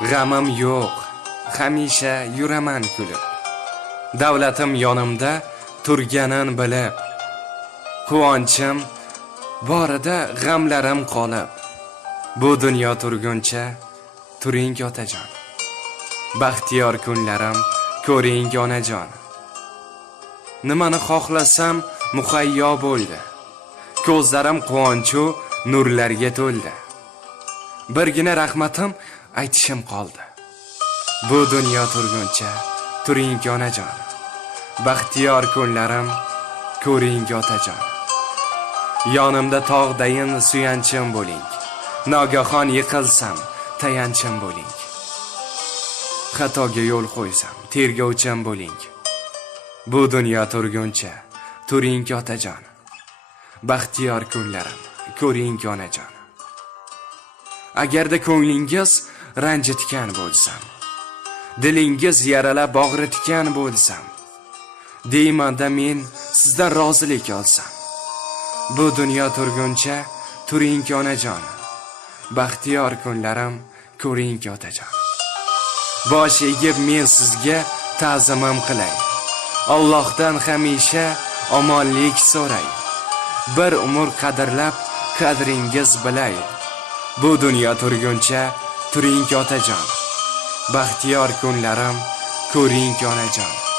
g'amim yo'q. Hamisha yuraman kulib. Davlatim yonimda turganin bilib. Quvonchim borida g'amlarim qolib. Bu dunyo turguncha turing otajon. Baxtiyor kunlarim ko'ring onajon. Nimani xohlasam muhayyo bo'ldi. Ko'zlarim quvonchu nurlarga to'ldi. Birgina rahmatim aytishim qoldi. Bu dunyo turguncha turing onajon. Baxtiyor kunlarim ko'ring otajon. Yonimda tog'dayin suyanchim bo'ling. Nogahon yiqilsam tayanchim bo'ling. Xatoga yo'l qo'ysam tergovchim bo'ling. Bu dunyo turguncha turing otajon. Baxtiyor kunlarim ko'ring onajon. Agarda ko'nglingiz ranjitgan bo'lsam. Dilingiz yaralab og'ritgan bo'lsam. Deymanda men sizdan rozilik olsam. Bu dunyo turguncha turing onajon. Baxtiyor kunlarim ko'ring otajon. Bosh egib men sizga ta'zimim qilay. Allohdan hamisha omonlik so'ray. Bir umr qadrlab qadringiz bilay. Bu dunyo turguncha turing otajon baxtiyor kunlarim ko'ring onajon